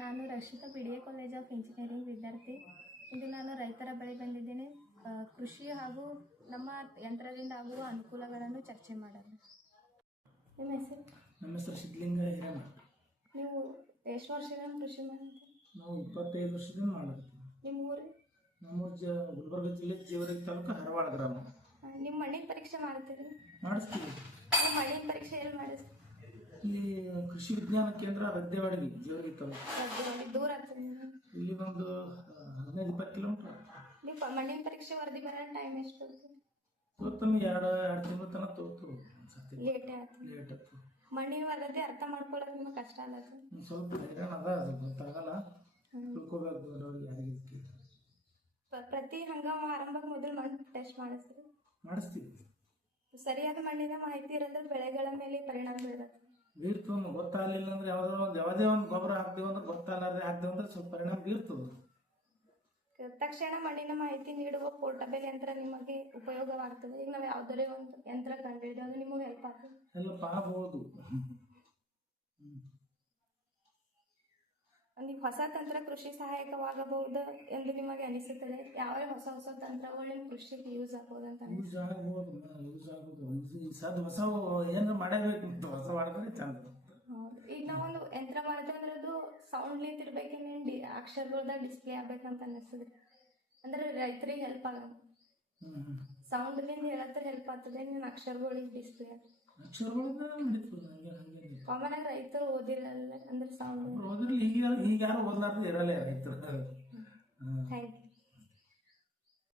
ನಾನು Rakshita BDA college of engineering ವಿದ್ಯಾರ್ಥಿ. ಇಂದು ನಾನು ರೈತರ ಬಳಿ ಬಂದಿದ್ದೇನೆ. ಕೃಷಿ ಹಾಗೂ ನಮ್ಮ ಯಂತ್ರದಿಂದ ಆಗುವ ಅನುಕೂಲಗಳನ್ನು ಚರ್ಚೆ ಮಾಡೋದು. ನಿಮ್ಮ ಹೆಸರು? ನಮ್ಮ ಹೆಸರು ಸಿದ್ಧಲಿಂಗ ಹಿರೇಮಠ. ನೀವು ಎಷ್ಟು ವರ್ಷದಿಂದ ಕೃಷಿ ಮಾಡ್ತೀರಿ? ನಾವು 25 ವರ್ಷದಿಂದ ಮಾಡ್ತೀವಿ. ನಿಮ್ಮ ಊರು? ನಮ್ಮೂರು ಗುಲ್ಬರ್ಗ ಜಿಲ್ಲೆ ಜೇವರ್ಗಿ ತಾಲೂಕು ಹರವಾಳ ಗ್ರಾಮ. ನಿಮ್ಮ ಮಣ್ಣಿನ ಪರೀಕ್ಷೆ ಮಾಡ್ತೀರಿ? ಮಾಡಿಸ್ತೀವಿ. ನಿಮ್ಮ ಮಣ್ಣಿನ ಪರೀಕ್ಷೆ ಎಲ್ಲಿ ಮಾಡಿಸ್ತೀವಿ? ಇಲ್ಲಿ ಕೃಷಿ ವಿಜ್ಞಾನ ಕೇಂದ್ರ ರದ್ದೇವಾಡಿಗೆ ಜೇವರ್ಗಿ ತಾಲೂಕು. ದೂರ ಆಗ್ತದೆ. ಇಲ್ಲಿ ಒಂದು 15-20 ಕಿಲೋಮೀಟರ್. ನೀವು ಮಣ್ಣಿನ ಪರೀಕ್ಷೆ ವರದಿ ಬರೋ ಟೈಮ್ ಎಷ್ಟು ಬರ್ತದೆ? ಇವತ್ತೊಮ್ಮೆ 2 ತಿಂಗಳ ತನಕ ತೋರ್ತದೆ. ಲೇಟೇ ಆಗ್ತದೆ. ಲೇಟ್ ಆಗ್ತದೆ. ಮಣ್ಣಿನ ವರದಿ ಅರ್ಥ ಮಾಡ್ಕೊಳ್ಳೋದು ನಿಮಗೆ ಕಷ್ಟ ಅಲ್ಲದು? ಸ್ವಲ್ಪ ಹೈರಾಣ ಅದ, ಅದು ಗೊತ್ತಾಗಲ್ಲ. ತಿಳ್ಕೊಬೇಕು ಅವ್ರಿಗೆ ಯಾರಿಗೆ. ಪ್ರತಿ ಹಂಗಾಮ ಆರಂಭಕ್ಕೆ ಮೊದಲು ಮಣ್ಣು ಟೆಸ್ಟ್ ಮಾಡಿಸ್ತೀವಿ. ಸರಿಯಾದ ಮಣ್ಣಿನ ಮಾಹಿತಿ ಇರೋದ್ರೆ ಬೆಳೆಗಳ ಮೇಲೆ ಪರಿಣಾಮ ಬೀರುತ್ತೆ. ಬೀರ್ತದೆ. ಗೊತ್ತಾಗಲಿಲ್ಲ ಅಂದ್ರೆ ಯಾವುದೇ ಒಂದು ಗೊಬ್ಬರ ಹಾಕ್ತೀವಿ ಅಂದ್ರೆ ಗೊತ್ತಾಗಲಾರ್ದೆ ಹಾಕ್ತೀವಿ ಅಂದ್ರೆ ಸ್ವಲ್ಪ ಪರಿಣಾಮ ಬೀರ್ತದೆ. ತಕ್ಷಣ ಮಣ್ಣಿನ ಮಾಹಿತಿ ನೀಡುವ ಪೋರ್ಟಬಲ್ ಯಂತ್ರ ನಿಮಗೆ ಉಪಯೋಗವಾಗ್ತದೆ. ಈಗ ನಾವು ಯಾವುದೇ ಒಂದು ಯಂತ್ರ ಕಂಡುಹಿಡಿದು ಅದು ನಿಮಗೆ ಹೆಲ್ಪ್ ಆಗ್ತದೆ. ಹೆಲ್ಪ್ ಆಗ್ಬೋದು. ನೀವು ಹೊಸ ತಂತ್ರ ಕೃಷಿ ಸಹಾಯಕವಾಗಬಹುದು ಎಂದು ನಿಮಗೆ ಅನಿಸುತ್ತದೆ? ಯಾವ ಹೊಸ ತಂತ್ರಗಳು ನಿಮ್ಮ ಕೃಷಿಗೆ ಯೂಸ್ ಆಗ್ಬೋದು ಅಂತ? ಯೂಸ್ ಆಗ್ಬೋದು. ಹೊಸ ಏನಾರು ಮಾಡಬೇಕು, ಹೊಸ ಮಾಡಿದ್ರೆ ಚಂದ. ಈಗ ನಾವೊಂದು ಯಂತ್ರ ಮಾಡಿದ್ರೆ ಅಂದ್ರೆ ಅದು ಸೌಂಡ್ ಲಿಂತ್ ಇರ್ಬೇಕೇನು, ಅಕ್ಷರಗಳ್ದಾಗ ಡಿಸ್ಪ್ಲೇ ಆಗ್ಬೇಕಂತ ಅನಿಸ್ತದೆ. ಅಂದ್ರೆ ರೈತರಿಗೆ ಹೆಲ್ಪ್ ಆಗಲ್ಲ. ಸೌಂಡ್ ಲಿಂದ ಹೇಳತ್ರ ಹೆಲ್ಪ್ ಆಗ್ತದೆ, ನೀನು ಅಕ್ಷರಗಳಿಗೆ ಡಿಸ್ಪ್ಲೇ ಕಾಮನ್ ಆಗಿ ರೈತರು ಓದಿರಲ್ಲ ಅಂದ್ರೆ ಸೌಂಡ್ ಈಗ ಯಾರು ಓದ್ಲಾರ್ದು ಇರಲ್ಲ ರೈತರು. Thank you.